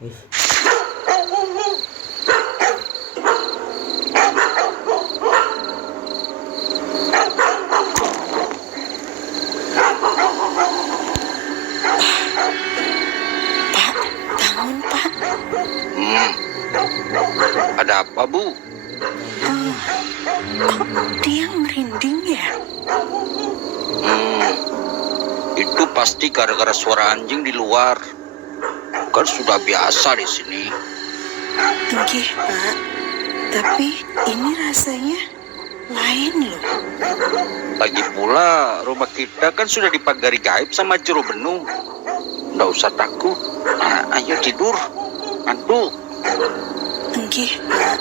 Pak, bangun Pak. Ada apa, Bu? Kok dia merinding ya? Itu pasti gara-gara suara anjing di luar. Kan sudah biasa di sini. Enggih Pak, tapi ini rasanya lain loh. Lagi pula rumah kita kan sudah dipagari gaib sama jero bening. Nggak usah takut. Nah, ayo tidur. Ngantuk. Enggih Pak.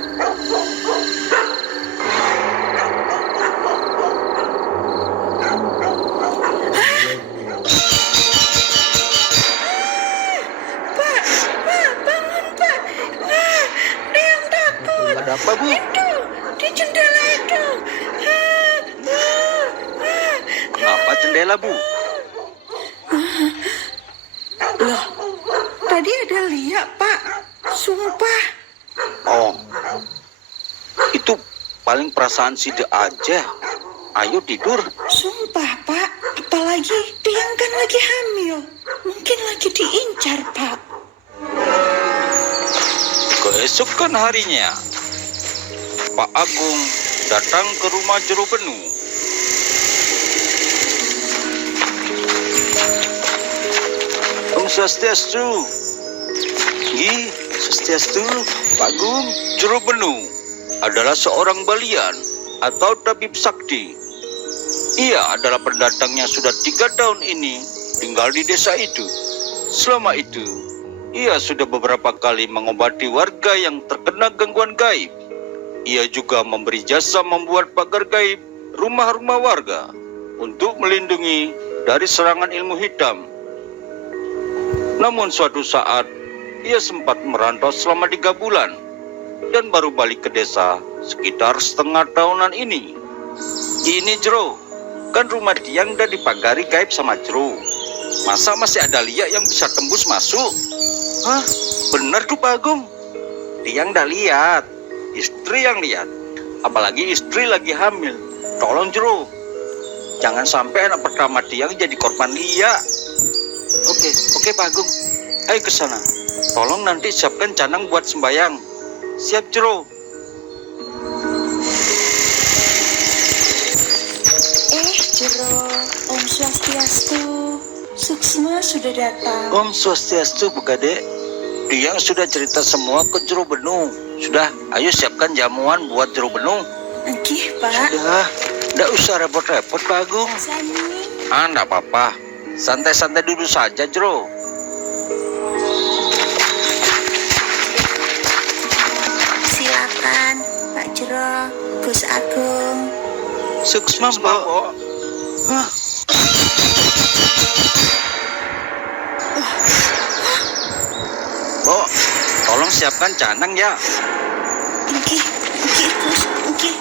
Ada apa, Bu? Itu, di jendela itu. Kenapa jendela, Bu? Loh, tadi ada liak Pak. Sumpah. Oh, itu paling perasaan Sida aja. Ayo tidur. Sumpah Pak, apalagi Tiang kan lagi hamil. Mungkin lagi diincar Pak. Keesokan harinya, Pak Agung datang ke rumah jero bening. Om Swastiastu. Nggih, Swastiastu, Pak Agung. Jero bening adalah seorang balian atau tabib sakti. Ia adalah pendatang yang sudah 3 tahun ini tinggal di desa itu. Selama itu, ia sudah beberapa kali mengobati warga yang terkena gangguan gaib. Ia juga memberi jasa membuat pagar gaib rumah-rumah warga untuk melindungi dari serangan ilmu hitam. Namun suatu saat, ia sempat merantau selama 3 bulan dan baru balik ke desa sekitar setengah tahunan ini. Ini Jero, kan rumah Tiang udah dipagari gaib sama Jero. Masa masih ada liak yang bisa tembus masuk? Hah? Benar tuh Pak Agung. Tiang dah lihat, istri yang lihat. Apalagi istri lagi hamil. Tolong Jero, jangan sampai anak pertama Tiang jadi korban liak. Oke Pak Agung. Ayo ke sana. Tolong nanti siapkan canang buat sembayang. Siap Jero. Jero, Om Swastiastu. Suksma sudah datang. Om Swastiastu, Bu Gade. Tiang sudah cerita semua ke jero bening. Sudah, ayo siapkan jamuan buat jero bening. Enggih Pak. Sudah, nggak usah repot-repot Pak Agung. Sani. Nggak apa-apa. Santai-santai dulu saja, Jero. Silakan Pak Jero, Gus Agung. Suksma, Mbak. Hah? Bo, tolong siapkan canang ya. Enggih Gus, enggih.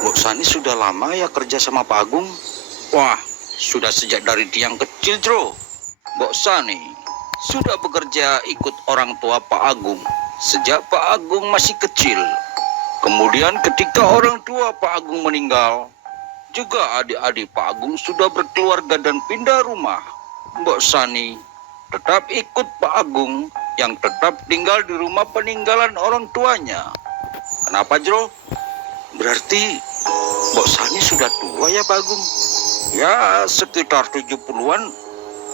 Bu Sani sudah lama ya kerja sama Pak Agung. Wah, sudah sejak dari Tiang kecil, Jero. Bu Sani sudah bekerja ikut orang tua Pak Agung sejak Pak Agung masih kecil. Kemudian ketika orang tua Pak Agung meninggal, juga adik-adik Pak Agung sudah berkeluarga dan pindah rumah. Mbok Sani tetap ikut Pak Agung yang tetap tinggal di rumah peninggalan orang tuanya. Kenapa, Jero? Berarti Mbok Sani sudah tua ya, Pak Agung? Ya, sekitar 70-an.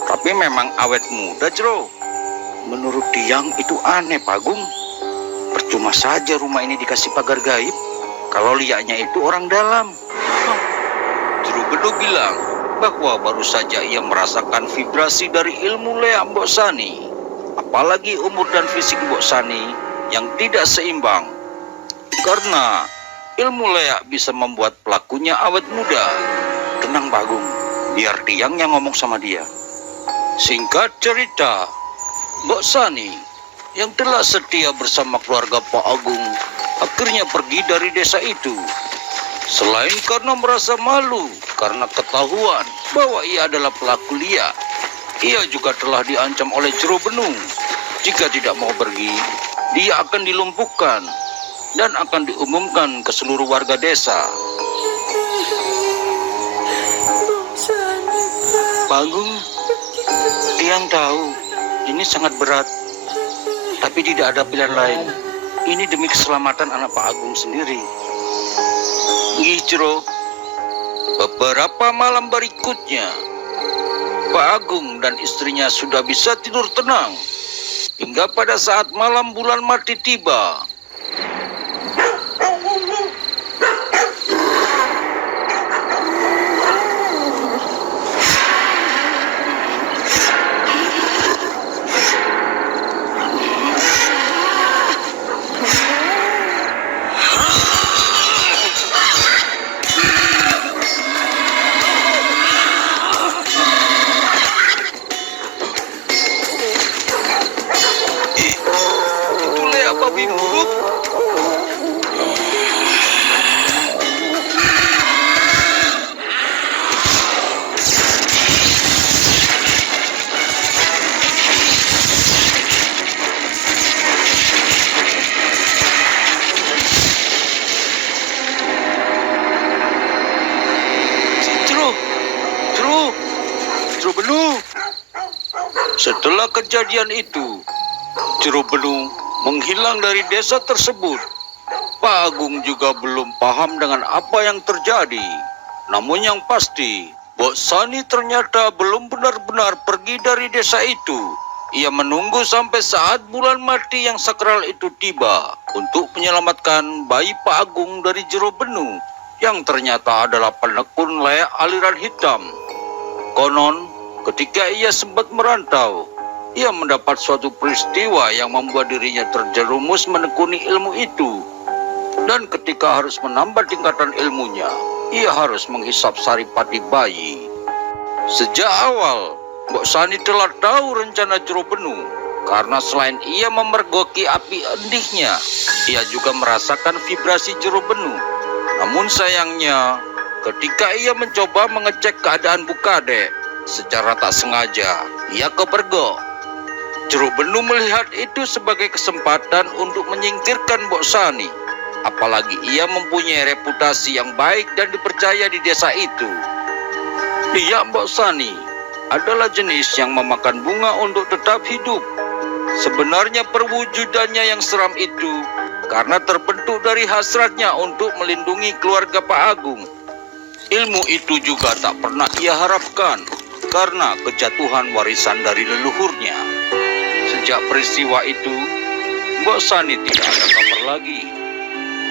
Tapi memang awet muda, Jero. Menurut Tiang itu aneh, Pak Agung. Percuma saja rumah ini dikasih pagar gaib kalau liaknya itu orang dalam. Jero Bedu bilang bahwa baru saja ia merasakan vibrasi dari ilmu leak Mbok Sani. Apalagi umur dan fisik Mbok Sani yang tidak seimbang. Karena ilmu leak bisa membuat pelakunya awet muda. Tenang Pak Agung, biar Tiang yang ngomong sama dia. Singkat cerita, Mbok Sani yang telah setia bersama keluarga Pak Agung akhirnya pergi dari desa itu. Selain karena merasa malu karena ketahuan bahwa ia adalah pelaku liak, Ia juga telah diancam oleh Jero Benung. Jika tidak mau pergi, dia akan dilumpuhkan dan akan diumumkan ke seluruh warga desa. Pak Agung, Tiang tahu ini sangat berat, tapi tidak ada pilihan lain. Ini demi keselamatan anak Pak Agung sendiri. Ih, Jero, beberapa malam berikutnya, Pak Agung dan istrinya sudah bisa tidur tenang. Hingga pada saat malam bulan mati tiba. Itu Lea babi buruk. Jero Benung. Setelah kejadian itu, Jero Benung menghilang dari desa tersebut. Pak Agung juga belum paham dengan apa yang terjadi. Namun yang pasti, Mbok Sani ternyata belum benar-benar pergi dari desa itu. Ia menunggu sampai saat bulan mati yang sakral itu tiba untuk menyelamatkan bayi Pak Agung dari Jero Benung yang ternyata adalah penekun layak aliran hitam. Konon, ketika ia sempat merantau, ia mendapat suatu peristiwa yang membuat dirinya terjerumus menekuni ilmu itu. Dan ketika harus menambah tingkatan ilmunya, ia harus menghisap saripati bayi. Sejak awal, Mbok Sani telah tahu rencana Jero Benung, karena selain ia memergoki api endihnya, ia juga merasakan vibrasi Jero Benung. Namun sayangnya, ketika ia mencoba mengecek keadaan Bukade, secara tak sengaja ia kepergok. Jero Benung melihat itu sebagai kesempatan untuk menyingkirkan Mbok Sani. Apalagi ia mempunyai reputasi yang baik dan dipercaya di desa itu. Dia, Mbok Sani, adalah jenis yang memakan bunga untuk tetap hidup. Sebenarnya perwujudannya yang seram itu karena terbentuk dari hasratnya untuk melindungi keluarga Pak Agung. Ilmu itu juga tak pernah ia harapkan karena kejatuhan warisan dari leluhurnya. Sejak peristiwa itu, Mbok Sani tidak ada kabar lagi.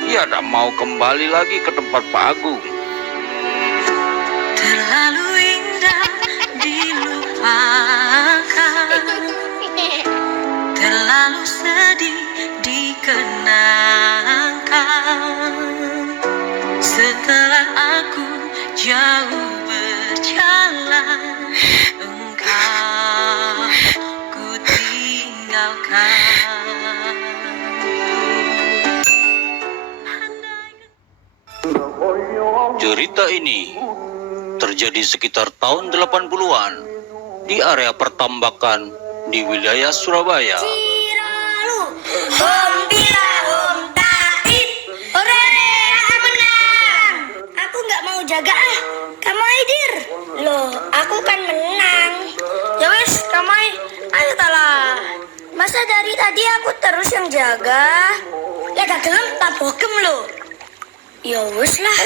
Ia tak mau kembali lagi ke tempat Pak Agung. Terlalu indah dilupakan, terlalu sedih dikenangkan. Setelah aku jauh berjalan, engkau ku tinggalkan. Cerita ini terjadi sekitar tahun 80-an di area pertambakan di wilayah Surabaya. Ciralu, Om Bira, Om Taib. Hore, aku menang. Aku nggak mau jaga ah. Kamu Aidir. Loh, aku kan menang. Ya wes, Kamai, ayo talah. Masa dari tadi aku terus yang jaga? Ya gak gelem tak bogem lo. Ya wes lah.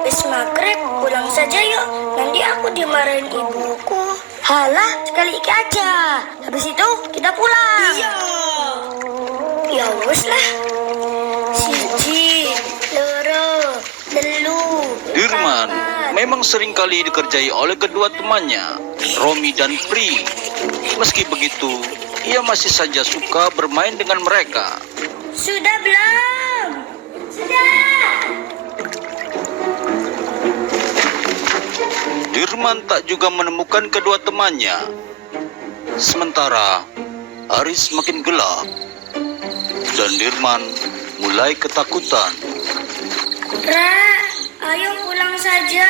Wis maghrib, pulang saja yuk. Nanti aku dimarahin ibuku. Halah, sekali iki aja. Habis itu kita pulang. Iya. Ya wes lah. Siji, loro, telu. Dirman memang seringkali dikerjai oleh kedua temannya, Romi dan Pri. Meski begitu, ia masih saja suka bermain dengan mereka. Sudah belum? Sudah. Dirman tak juga menemukan kedua temannya. Sementara hari semakin gelap dan Dirman mulai ketakutan. Ra, ayo pulang saja.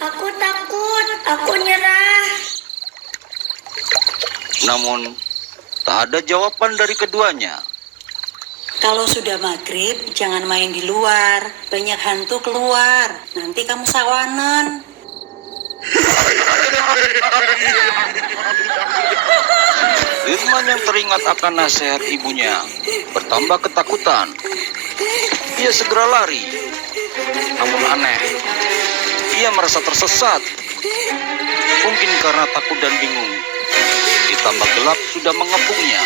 Aku takut. Aku nyerah. Namun, tak ada jawaban dari keduanya. Kalau sudah maghrib, jangan main di luar. Banyak hantu keluar. Nanti kamu sawanan. Dirman yang teringat akan nasihat ibunya bertambah ketakutan. Ia segera lari. Namun aneh, ia merasa tersesat. Mungkin karena takut dan bingung. Ditambah gelap sudah mengepungnya.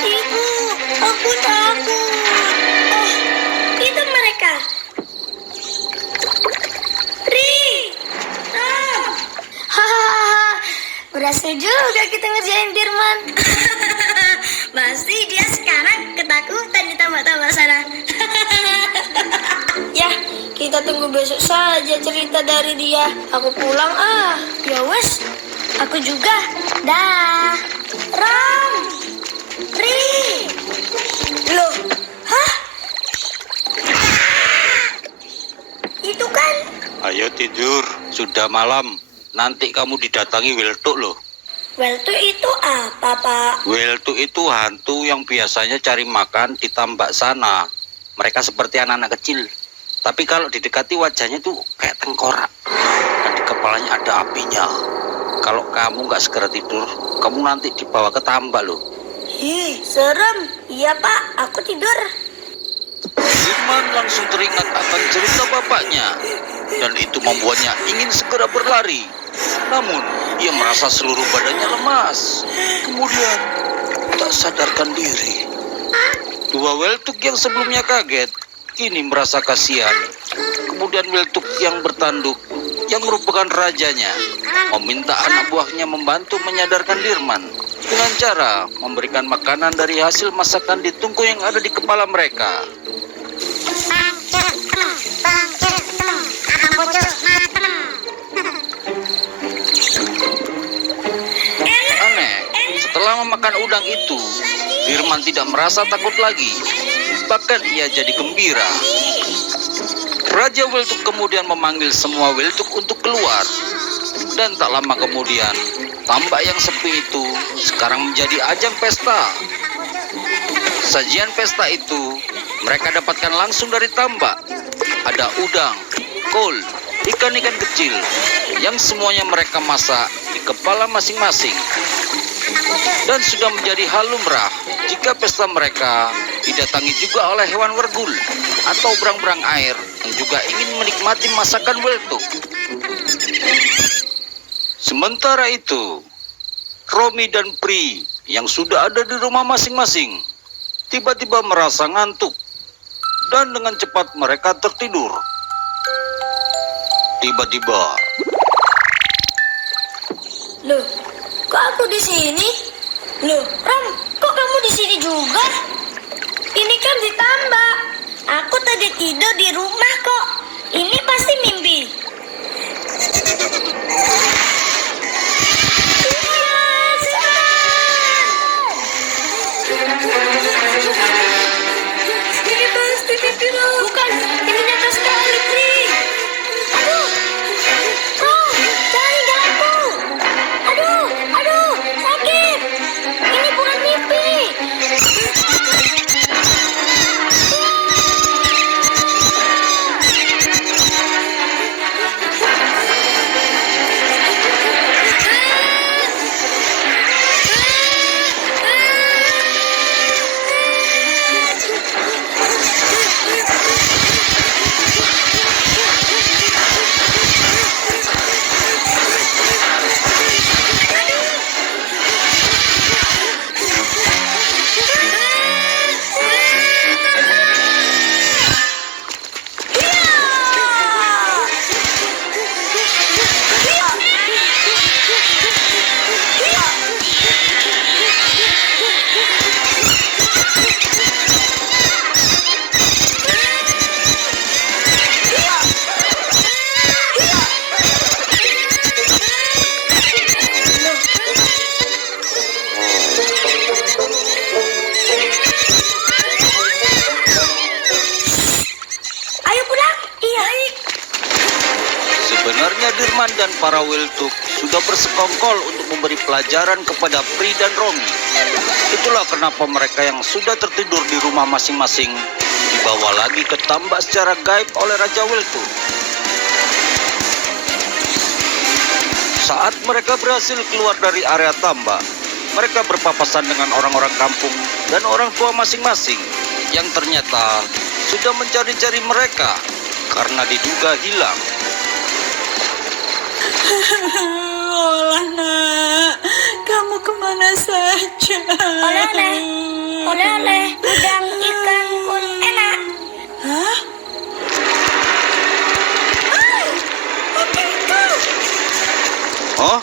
Ibu, aku takut. Oh, itu mereka. Ri, Ram. Hahaha, berhasil juga kita ngerjain Dirman. Pasti dia sekarang ketakutan di tambak-tambak sana. Ya, kita tunggu besok saja cerita dari dia. Aku pulang ah. Ya wes, aku juga. Dah. Ram. Ri. Loh, hah? Itu kan Ayo tidur, sudah malam. Nanti kamu didatangi Weltuk loh. Weltu itu apa, Pak? Weltuk itu hantu yang biasanya cari makan di tambak sana. Mereka seperti anak-anak kecil. Tapi kalau didekati wajahnya tuh kayak tengkorak. Dan di kepalanya ada apinya. Kalau kamu nggak segera tidur, kamu nanti dibawa ke tambak loh. Ih, serem. Iya, Pak. Aku tidur. Dirman langsung teringat akan cerita bapaknya. Dan itu membuatnya ingin segera berlari. Namun, ia merasa seluruh badannya lemas. Kemudian, tak sadarkan diri. Dua Weltuk yang sebelumnya kaget, kini merasa kasihan. Kemudian Weltuk yang bertanduk, yang merupakan rajanya, meminta anak buahnya membantu menyadarkan Dirman dengan cara memberikan makanan dari hasil masakan di tungku yang ada di kepala mereka. Aneh, setelah memakan udang itu, Dirman tidak merasa takut lagi. Bahkan ia jadi gembira. Raja Weltuk kemudian memanggil semua Weltuk untuk keluar. Dan tak lama kemudian, tambak yang sepi itu sekarang menjadi ajang pesta. Sajian pesta itu mereka dapatkan langsung dari tambak. Ada udang, kol, ikan-ikan kecil yang semuanya mereka masak di kepala masing-masing. Dan sudah menjadi hal lumrah jika pesta mereka didatangi juga oleh hewan wergul atau berang-berang air yang juga ingin menikmati masakan Weltuk. Sementara itu, Romi dan Pri yang sudah ada di rumah masing-masing tiba-tiba merasa ngantuk dan dengan cepat mereka tertidur. Tiba-tiba, Loh, kok aku di sini? Loh, Ram, kok kamu di sini juga? Ini kan di tambak. Aku tadi tidur di rumah kok. Ini pasti mimpi. Ini pasti mimpi, Ram. Bukan, ini nyata sekali, Pri. Aduh, Ram, jangan tinggal aku. Aduh, sakit. Ini bukan mimpi. Sebenarnya Dirman dan para Wiltuk sudah bersekongkol untuk memberi pelajaran kepada Pri dan Romi. Itulah kenapa mereka yang sudah tertidur di rumah masing-masing dibawa lagi ke tambak secara gaib oleh Raja Wiltuk. Saat mereka berhasil keluar dari area tambak, mereka berpapasan dengan orang-orang kampung dan orang tua masing-masing yang ternyata sudah mencari-cari mereka karena diduga hilang. Olah nak, kamu kemana saja? Oleh-oleh, udang ikan kun enak. Hah? Apa itu? Oh,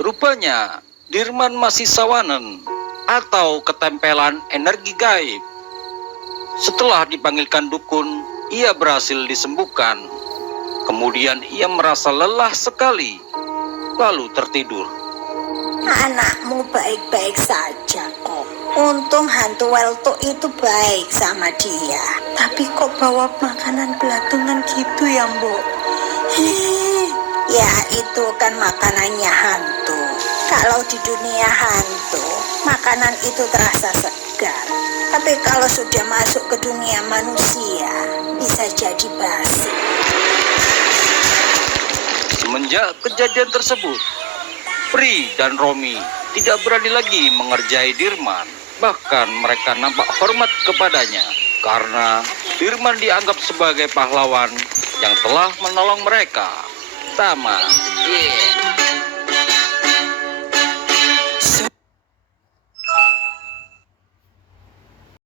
rupanya Dirman masih sawanen atau ketempelan energi gaib. Setelah dipanggilkan dukun, ia berhasil disembuhkan. Kemudian ia merasa lelah sekali, lalu tertidur. Anakmu baik-baik saja kok. Untung hantu Welto itu baik sama dia. Tapi kok bawa makanan belatungan gitu ya, Mbok? Hih, ya itu kan makanannya hantu. Kalau di dunia hantu, makanan itu terasa segar. Tapi kalau sudah masuk ke dunia manusia, bisa jadi basi. Semenjak kejadian tersebut, Pri dan Romi tidak berani lagi mengerjai Dirman. Bahkan mereka nampak hormat kepadanya karena Dirman dianggap sebagai pahlawan yang telah menolong mereka. Tamat. Yeah.